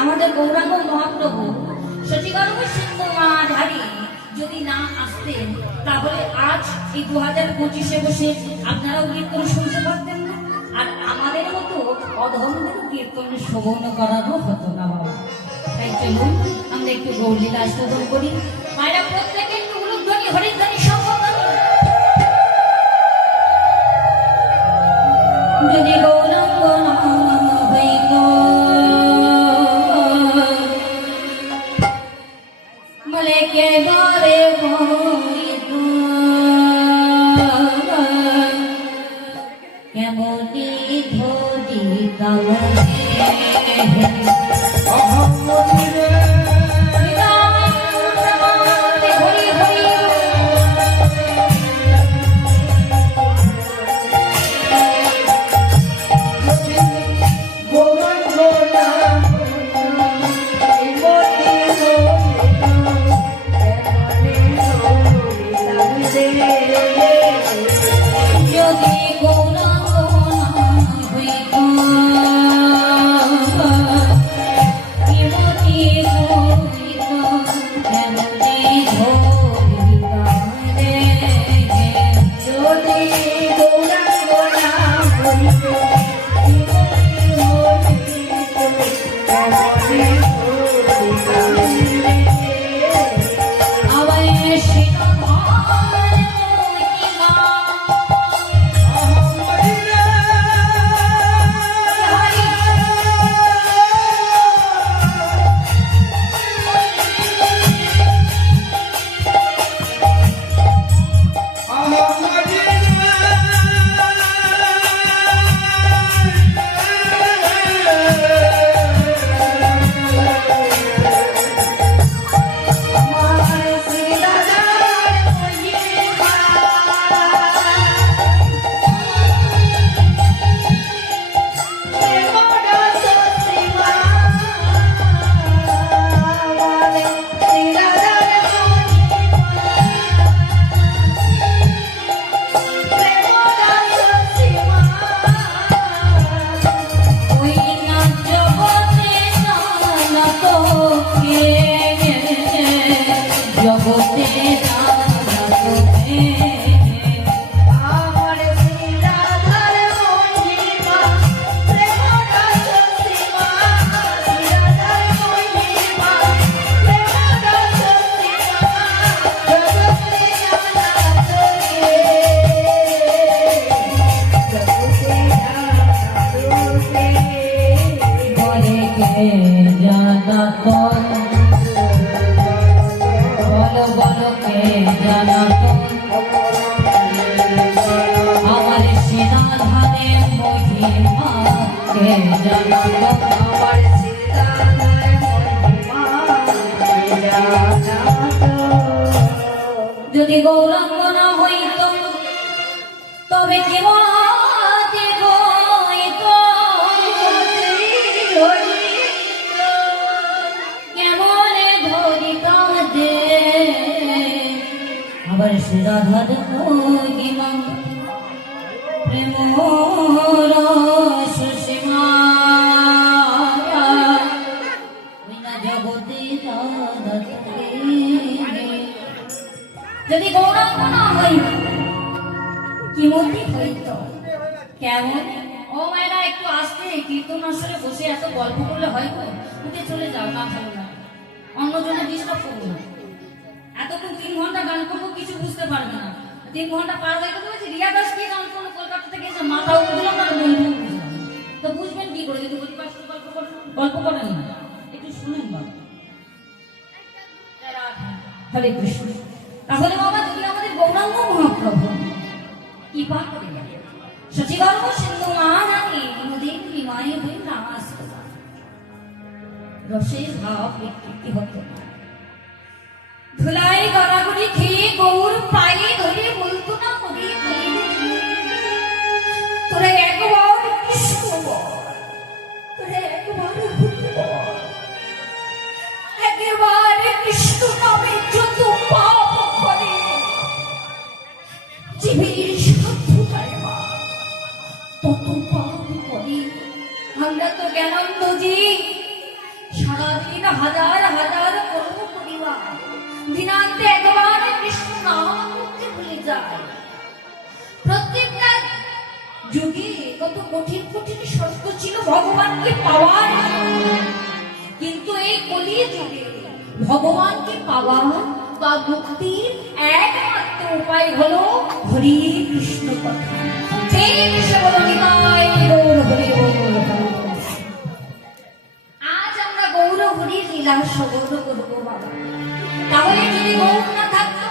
আমাদের গৌরাঙ্গ মহাপ্রভু সচিগর্ভ সিন্ধু মাঝারি যদি না আসতেন তাহলে আজ এই 2025-এ বসে আপনারাও কীর্তন শুনতে পারতেন না, আর আমাদের মতো অধমদের কীর্তন শ্রবণ করানো হতো না বাবা। তাই চলুন আমরা একটু গৌরলীলা আস্বাদন করি। মায়েরা প্রত্যেকে একটু উলুধ্বনি হরিধ্বনি সম্বোধন। যদি গৌরাঙ্গ না হইত বলে কে বারে হইত কেমনি ধরি তাওরে যদি গৌরাঙ্গ না হইত তবে কেমন আবার রাধার মহিমা প্রেম সুষমা জগতে যদি গৌরাঙ্গ না হইত কি মতি হইত কেমন। ও মায়েরা একটু আসতে কীর্তন আসরে বসে এত গল্প করলে হয়তো উঠে চলে যাও, না ভালো না, অন্যজনে ডিস্টার্ব করবো না। এতক্ষণ 3 ঘন্টা গান করবো কিছু বুঝতে পারবে না, 3 ঘন্টা পার হয়ে গেলে বলছি রিয়া দাস কি গান করলো কলকাতা থেকে এসে মাথা উঠে দিলাম না, বলবো তো বুঝবেন কি করে যদি গল্প করেন না একটু শুনুন বাবা। হরে কৃষ্ণ। তাহলে বাবা যদি আমাদের গৌরাঙ্গ মহাপ্রভু কি পাঠ করে সচিগর্ভ সিন্ধু মাঝারি নদীর বিমানে হয়ে নামাজ রসের ভাব বিকৃতি হতো না, ধুলাই গড়াগড়ি খেয়ে গৌর পায়ে ধরে বলতো না কবি তোরা একবার কৃষ্ণ তোরা একবার কৃষ্ণ নামে যত পাপ করে জীবের সাধ্য তত পাপ করে আমরা তো জ্ঞানন্দজি সারাদিন হাজার হাজার কর্ম করিবা, দিনান্তে একবার কৃষ্ণ নাম করতে ভুলে যায়। প্রত্যেকটা যুগে কত কঠিন কঠিন শর্ত ছিল ভগবানকে পাওয়ার, কিন্তু এই কলির যুগে ভগবানকে পাওয়া বা মুক্তির একমাত্র উপায় হলো হরি কৃষ্ণ কথা। এই বিষয় বলো নিতাই গৌর হরি বল। আজ আমরা গৌর হরির লীলা শ্রবণ করবো বাবা। তাহলে যদি গৌর না থাকতো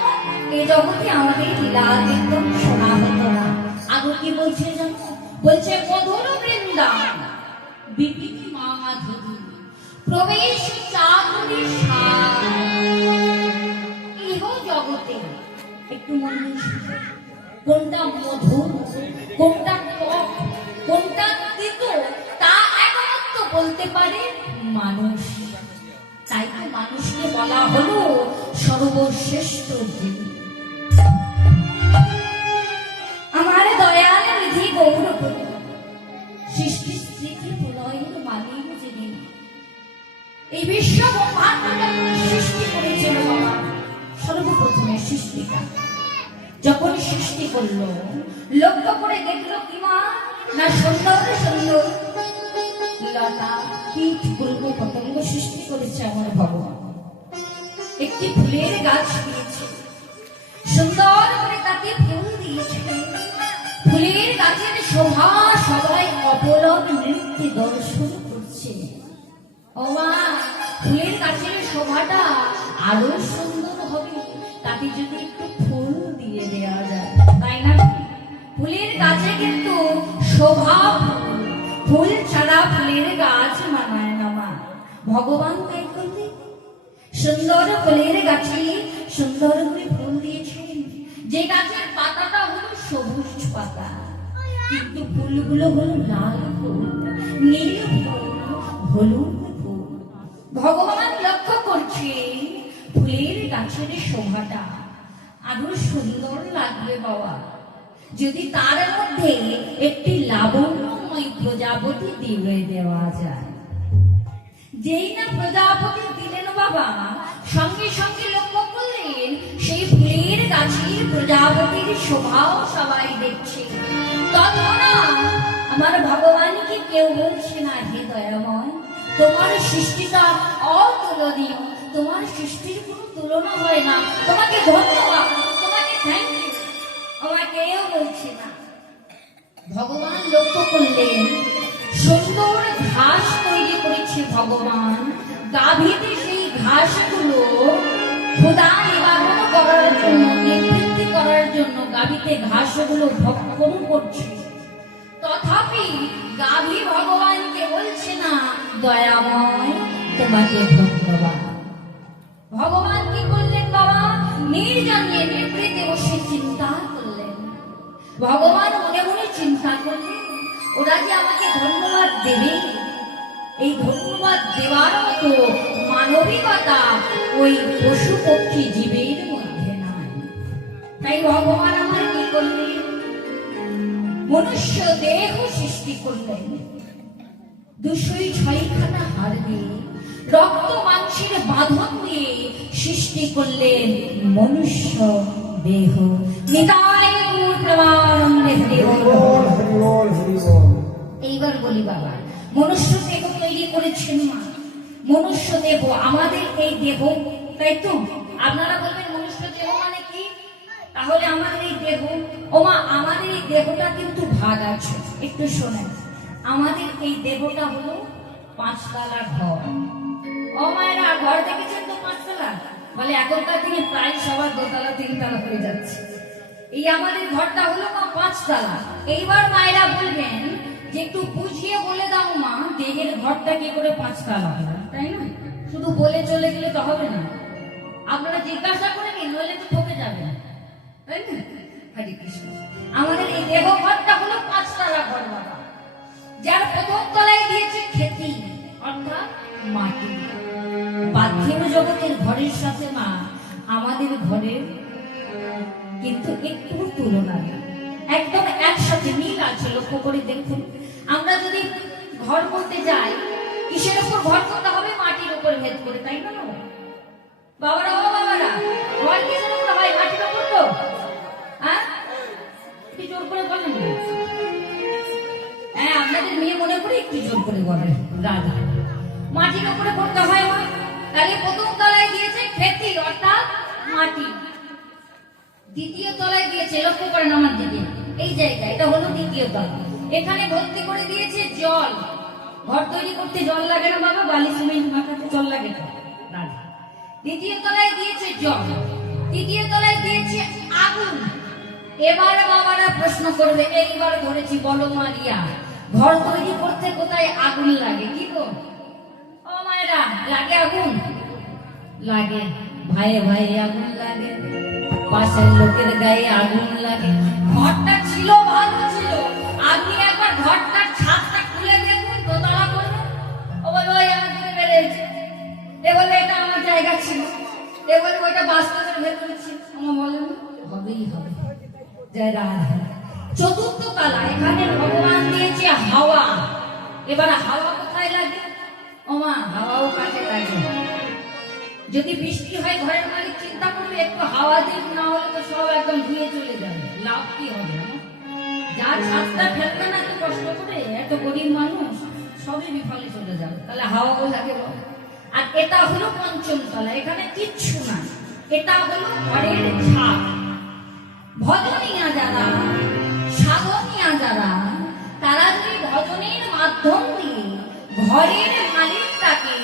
এই জগতে আমাদের লীলা একদম শোনা হতো না। আগে কি বলছে জানো? বলছে মধুর বৃন্দাবন বিপিনী মাধুরী প্রবেশ চাতুরী সার। ইহ জগতে একটু মনে কোনটা মধুর, কোনটা টক, কোনটা তিতো তা একমাত্র বলতে পারে মানুষ। তাই তো মানুষকে বলা হলো সর্বশ্রেষ্ঠ জীব। আমার দয়াল বিধি গৌর সৃষ্টি স্মৃতি প্রলয়ের মালিক যিনি, এই বিশ্ব ব্রহ্মাণ্ডটা সৃষ্টি করেছেন বাবা। সর্বপ্রথমে সৃষ্টিটা যখন সৃষ্টি করলো, লক্ষ্য করে দেখলো কি মা না সুন্দর সুন্দর লতা কীট গুল্ম পতঙ্গ সৃষ্টি করেছে আমার ভগবান। একটি ফুলের গাছ দিয়েছে, সুন্দর করে তাকে ফুল দিয়েছে। ফুলের গাছের শোভা সবাই অপলক নৃত্য দর্শন করছে। ও মা, ফুলের গাছের শোভাটা আরো সুন্দর হবে তাকে যদি একটু ফুল দিয়ে দেওয়া যায়, তাই না? ফুলের গাছে কিন্তু শোভা ফুল ছাড়া ফুলের গাছ মানায় না মা। ভগবান তাই করলে সুন্দর ফুলের গাছে সুন্দর করে ফুল দিয়েছেন। যে গাছের পাতাটা হলো সবুজ পাতা, কিন্তু ফুলগুলো হলো লাল ফুল, নীল ফুল, হলুদ ফুল। ভগবান লক্ষ্য করছে ফুলের গাছের শোভাটা আরো সুন্দর লাগবে বাবা যদি তার মধ্যে একটি লাবণ্যময় প্রজাপতি দিয়ে দেওয়া যায়। যেই না প্রজাপতি দিলেন বাবা, সঙ্গে সঙ্গে লক্ষ্য করলেন সেই ফুলের গাছের প্রজাপতির শোভাও সবাই দেখছে। তৎক্ষণা আমার ভগবানকে কেউ বলছে না হে দয়াময়, তোমার সৃষ্টিটা অতুলনীয়, তোমার সৃষ্টির কোনো তুলনা হয় না, তোমাকে ধন্যবাদ, তোমাকে থ্যাংক ইউ, আমার কেউ বলছে না। ভগবান লক্ষ্য করলেন সুন্দর ঘাস তৈরি করেছে ভগবান, গাভীতে সেই ঘাসগুলো ক্ষুধা নিবারণ করার জন্য, নিবৃত্তি করার জন্য গাভীতে ঘাসগুলো ভক্ষণ করছে। তথাপি গাভী ভগবানকে বলছে না দয়াময় তোমাকে ধন্যবাদ। ভগবান কি করলেন বাবা? নির্জনে নিবৃত্তে বসে চিন্তা করলেন। ভগবান মনে মনে চিন্তা করলেন ওরা যে আমাকে ধন্যবাদ দেবে, এই ধন্যবাদ দেওয়ার মতো মানবিকতা ওই পশু পক্ষী জীবের মধ্যে নাই। তাই ভগবান আমার কি করলেন? মনুষ্য দেহ সৃষ্টি করলেন, 206খানা হাড় দিয়ে রক্ত মাংসের বাঁধন দিয়ে সৃষ্টি করলেন মনুষ্য দেহ। নিতাই গৌর প্রেমানন্দে হরি বল। এইবার বলি বাবা, মনুষ্য দেহ তৈরি করেছেন মা, মনুষ্য দেহ আমাদের এই দেহ, তাই তো? আপনারা বলবেন মনুষ্য দেহ মানে কি? তাহলে আমাদের এই দেহ, ও মা আমাদের এই দেহটা কিন্তু ভাগ আছে, একটু শোনেন। আমাদের এই দেহটা হলো 5 তলা ঘর। ও মায়েরা ঘর দেখেছেন তো 5 তলা? বলে এখনকার দিনে প্রায় সবার 2 তলা 3 তলা হয়ে যাচ্ছে। এই আমাদের ঘরটা হলো 5 তলা। এইবার মায়েরা বলবেন যে একটু বুঝিয়ে বলে দাও মা, দেহের ঘরটা কি করে 5 তলা হয়, তাই না? শুধু বলে চলে গেলে তো হবে না, আপনারা জিজ্ঞাসা করে নিন, নইলে তো ঠকে যাবে, তাই না? হরে কৃষ্ণ। আমাদের এই দেহ ঘরটা হলো 5 তলা ঘর বাবা, যার প্রথম তলায় দিয়েছে খেতি অর্থাৎ মাটি। পার্থিব জগতের ঘরের সাথে মা আমাদের ঘরের কিন্তু একটু তুলনা নেই, একদম একসাথে মিল আছে। লক্ষ্য করে দেখুন, আমরা যদি ঘর করতে যায়, কিসের উপর ঘর করতে হবে? মাটির উপর ভেদ করে, তাই না বাবারা? ও বাবারা, ঘর কিসের উপর হয়? মাটির উপর তো। হ্যাঁ, কি জোর করে বলেন? হ্যাঁ, আপনাদের মেয়ে মনে করে একটু জোর করে বলেন। রাজা মাটির উপরে করতে হয় মা। তাহলে প্রথম তলায় দিয়েছে খেতি অর্থাৎ মাটি, দ্বিতীয় তলায় দিয়েছে, লক্ষ্য করেন আমার দিকে, এই জায়গা, এটা হলো দ্বিতীয় তলা। এখানে ভর্তি করে দিয়েছে জল। ঘর তৈরি করতে জল লাগে না বাবা? বালি সিমেন্ট মাখাতে জল লাগে না। দ্বিতীয় তলায় দিয়েছে জল, তৃতীয় তলায় দিয়েছে আগুন। এবার বাবারা প্রশ্ন করবে, এইবার ধরেছি, বলো মারিয়া, ঘর তৈরি করতে কোথায় আগুন লাগে? কি গো ও মায়েরা, লাগে আগুন? লাগে, ভাইয়ে ভাইয়ে আগুন লাগে, পাশের লোকের গায়ে আগুন লাগে। ঘরটা ছিল ভালো ছিল, আপনি একবার ঘরটার ছাদটা খুলে দেখুন, দোতলা করবেন, ও বলবে ওই আমার দিকে বেড়েছে, এ বলবে এটা আমার জায়গা ছিল, এ বলবে ওইটা বাস্তবের ভেতরে ছিল। আমার বলেন হবেই হবে। জয় রাধা। চতুর্থ তলা, এখানে ভগবান দিয়েছে হাওয়া। এবার হাওয়া কোথায় লাগে? ওমা, হাওয়াও কাছে লাগে। যদি বৃষ্টি হয়, ঘরের মালিক চিন্তা করবে একটু হাওয়া দিন, না হলে তো সব একদম ধুয়ে চলে যাবে, লাভ কি হবে? যার ছাদটা ফেলবে না এত কষ্ট করে, এত গরিব মানুষ, সবই বিফলে চলে যাবে। তাহলে হাওয়াও লাগে। আর এটা হলো পঞ্চম তলা, এখানে কিচ্ছু না, এটা হলো ঘরের ছাদ। ভজনিয়া যারা, সাধনিয়া যারা, তারা যদি ভজনের মাধ্যম দিয়ে ঘরের মালিকটাকে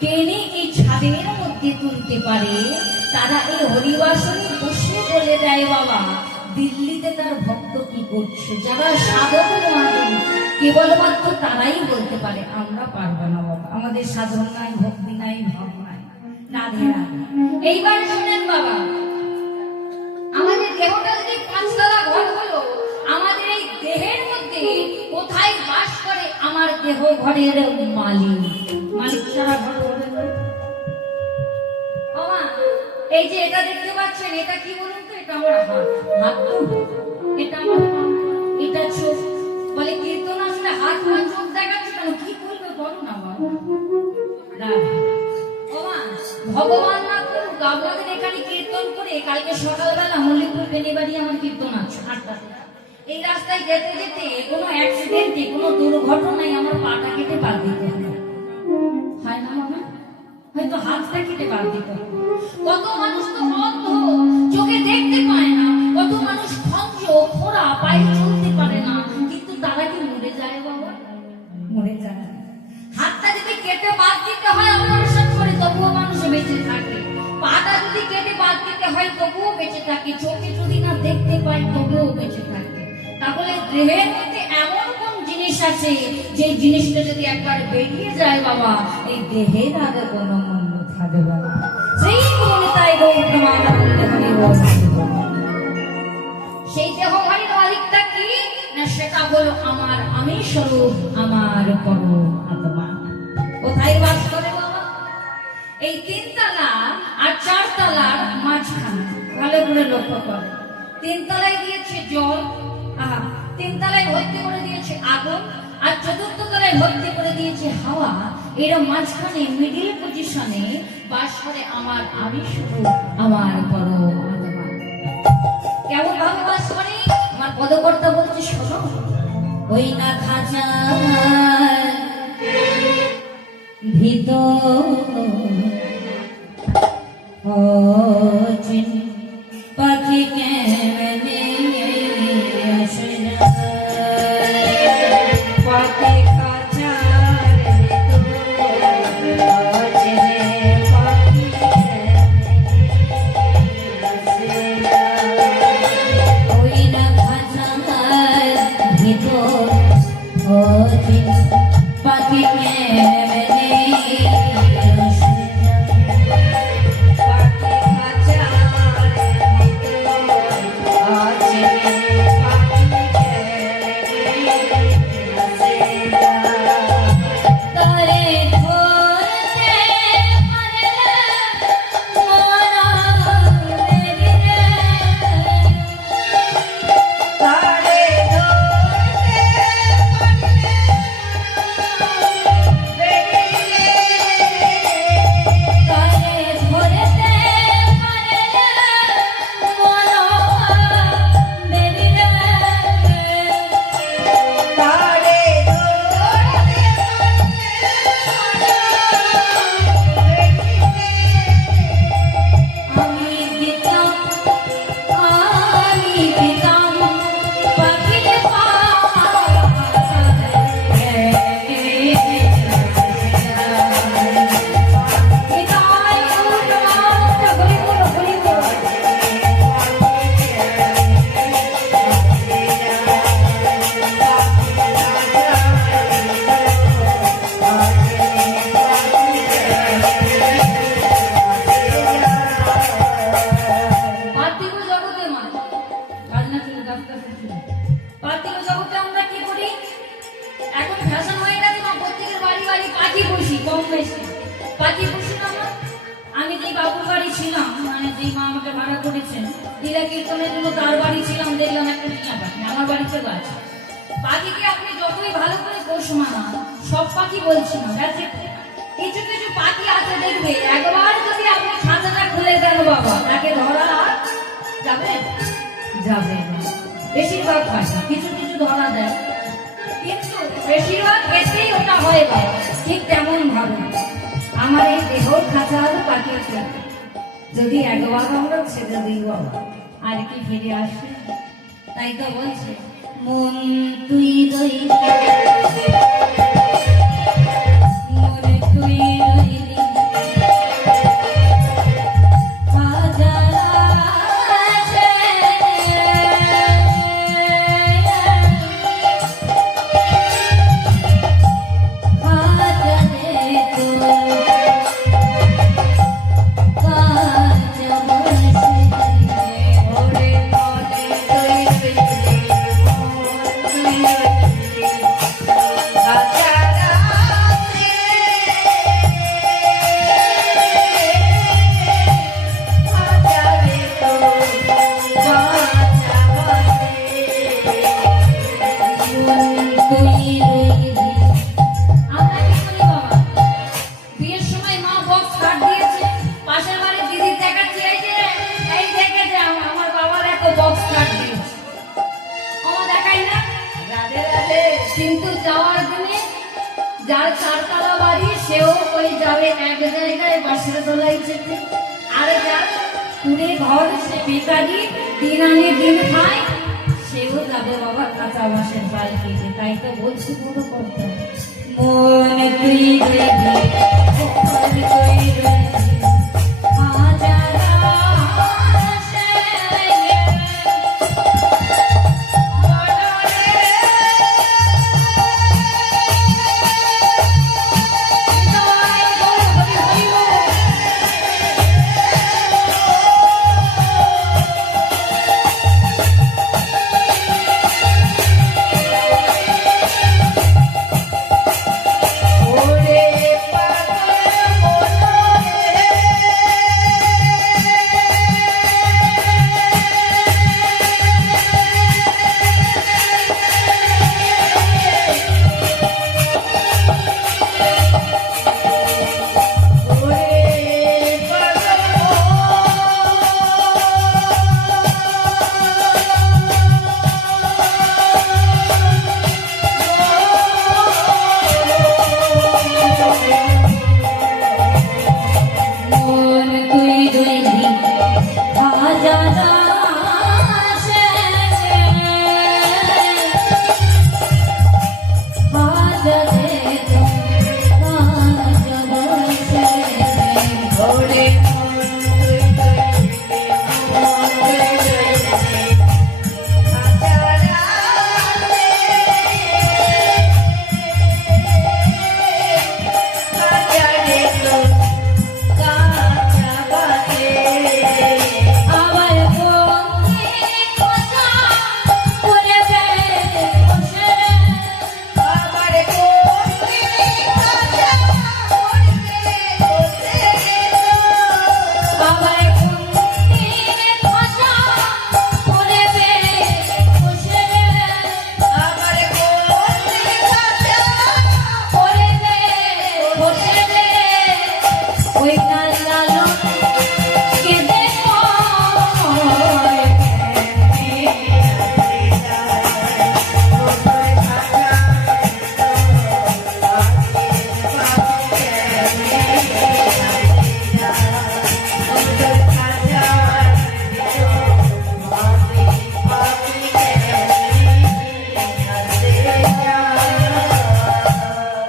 টেনে এই ছাদের মধ্যে তুলতে পারে, তারা এই হরিবাসনে বসে বলে দেয়, বাবা দিল্লিতে তার ভক্ত কি করছে। যারা সাধক মহাজন, কেবলমাত্র তারাই বলতে পারে, আমরা পারবো না বাবা, আমাদের সাধন নাই, ভক্তি নাই, ভাব নাই। রাধে রাধে। এইবার শোনেন বাবা, আমাদের দেহটা যদি পাঁচতলা ঘর হলো, আমাদের এই দেহের মধ্যে কোথায় বাস করে? আমার দেহ ঘরের মালিক। মালিক ছাড়া ঘর হবে না। এই যে এটা দেখতে পাচ্ছেন, এটা কি বলুন তো? এটা আমার হাত, হাত তো এটা আমার, এটা চোখ। বলে কীর্তন আসলে হাত বা চোখ দেখাচ্ছে কেন? কি করবে বলো না বাবা? ভগবান না করুক, আপনাদের এখানে কীর্তন করে কালকে সকালবেলা মল্লিকপুর বেনিবাড়ি আমার কীর্তন আছে 8টাতে। এই রাস্তায় যেতে যেতে কোনো অ্যাক্সিডেন্টে, কোনো দুর্ঘটনায় আমার পাটা কেটে বাদ দিতে হবে, হয় না বাবা? হয়তো হাতটা কেটে বাদ দিতে হবে। কত মানুষ তো অন্ধ, চোখে দেখতে পায় না, কত মানুষ খঞ্জ খোড়া, পায়ে চলতে পারে না, কিন্তু তারা কি মরে যায় বাবা? মরে যায়। হাতটা যদি কেটে বাদ দিতে হয় অপারেশন করে, তবুও মানুষ বেঁচে থাকে। পাটা যদি কেটে বাদ দিতে হয়, তবুও বেঁচে থাকে। চোখে যদি না দেখতে পায়, তবুও বেঁচে থাকে। তাহলে দেহের মধ্যে এমন কোন জিনিস আছে, যে জিনিসটা যদি একবার বেরিয়ে যায় বাবা, এই দেহের আর কোনো মূল্য থাকবে না। সেই তাই সেই দেহ ভারী মালিকটা কি না? সেটা হলো আমার আমি স্বরূপ, আমার পরম আত্মা। কোথায় বাস করে বাবা? এই 3 তলা আর 4 তলার মাঝখানে। ভালো করে লক্ষ্য করে, 3 তলায় দিয়েছে জল, 3 তলায় ভর্তি করে দিয়েছে আগুন, আর 4র্থ তলায় ভর্তি করে দিয়েছে হাওয়া। এর মাঝখানে মিডিল পজিশনে বাস করে আমার আমি স্বরূপ, আমার পরম আত্মা। কেমন ভাবে বাস করে? আমার পদকর্তা বলছে, শোনো, ওই না খাঁচা ভিতর পাখি কেমনে আসে না, পাখি কাঁচার ভিতর পাখি আসে না, ওই না খাঁচার ভিতর পাখি কেমনে আসে না, পাখি কীর্তনের জন্য তার বাড়ি ছিলাম, দেখলাম একটা টিয়া পাখি আমার বাড়িতে আছে। পাখিকে আপনি যতই ভালো করে পোষ মানান, সব পাখি বলছি না, দেখে কিছু কিছু পাখি আছে দেখবে একবার যদি আপনি খাঁচাটা খুলে দেন বাবা, তাকে ধরা যাবে যাবে না। বেশিরভাগ পাখি কিছু কিছু ধরা দেয়, কিন্তু বেশিরভাগ ক্ষেত্রেই ওটা হয় বাবা। ঠিক তেমন ভাবে আমার এই দেহ খাঁচার পাখিকে যদি একবার আমরা ছেড়ে দিই বাবা, আর কি ফিরে আসবে? তাই তো বলছে মন তুই রইলি, মন তুই রইলি হাজার আশে, হাজারে তোর কাজ বসে, ওরে মনে তুই রইলি, মন তুই রইলি হাজার আশে, হাজারে তোর কাজ বসে, মন তুই রইলি। আমরা কি করি বাবা, বিয়ের সময় মা বক্স কাট দিয়েছে, পাশের বাড়ির দিদি দেখাচ্ছে এই দেখে আমার বাবার একটা বক্স কাট দিয়েছে, আমার দেখাই না রাধে রাধে। কিন্তু যাওয়ার দিনে যার চারতলা বাড়ি সেও ওই যাবে এক জায়গায় বাসের তলায় চেপে, আর যার কুড়ে ঘর সে বেকারি দিন আনে দিন খায়, সেও যাবে বাবা কাঁচা বাসের বাড়ি থেকে। তাই তো বলছি কোনো করতে হবে। মন তুই রইলি, মন তুই রইলি হাজার আশে, ওরে পাগল মন তুই রইলি হাজার আশে, হাজারে তোর কাজ বসে, ওরে মন তুই রইলি, মন তুই রইলি হাজার আশে, হাজারে তোর কাঁচা বাসে, আমার বন্দি কথা করে দে বসে, আমার বন্দি কথা করে দে বসে, আমার বন্দি কথা করে দে বসে, আমার বন্দি কথা করে দে বসে রে, ওই কাল লালো কে দেখো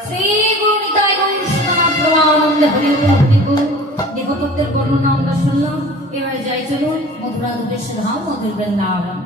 শ্রী গুরু নিতাই গৌর সুদাম প্রমানন্দে হরি গুরু হরি গুরু। দেবতত্ত্বের বর্ণনা আমরা শুনলাম, এবার যাই চলুন মথুরা দুদেশ ধাম মধুর বৃন্দাবন।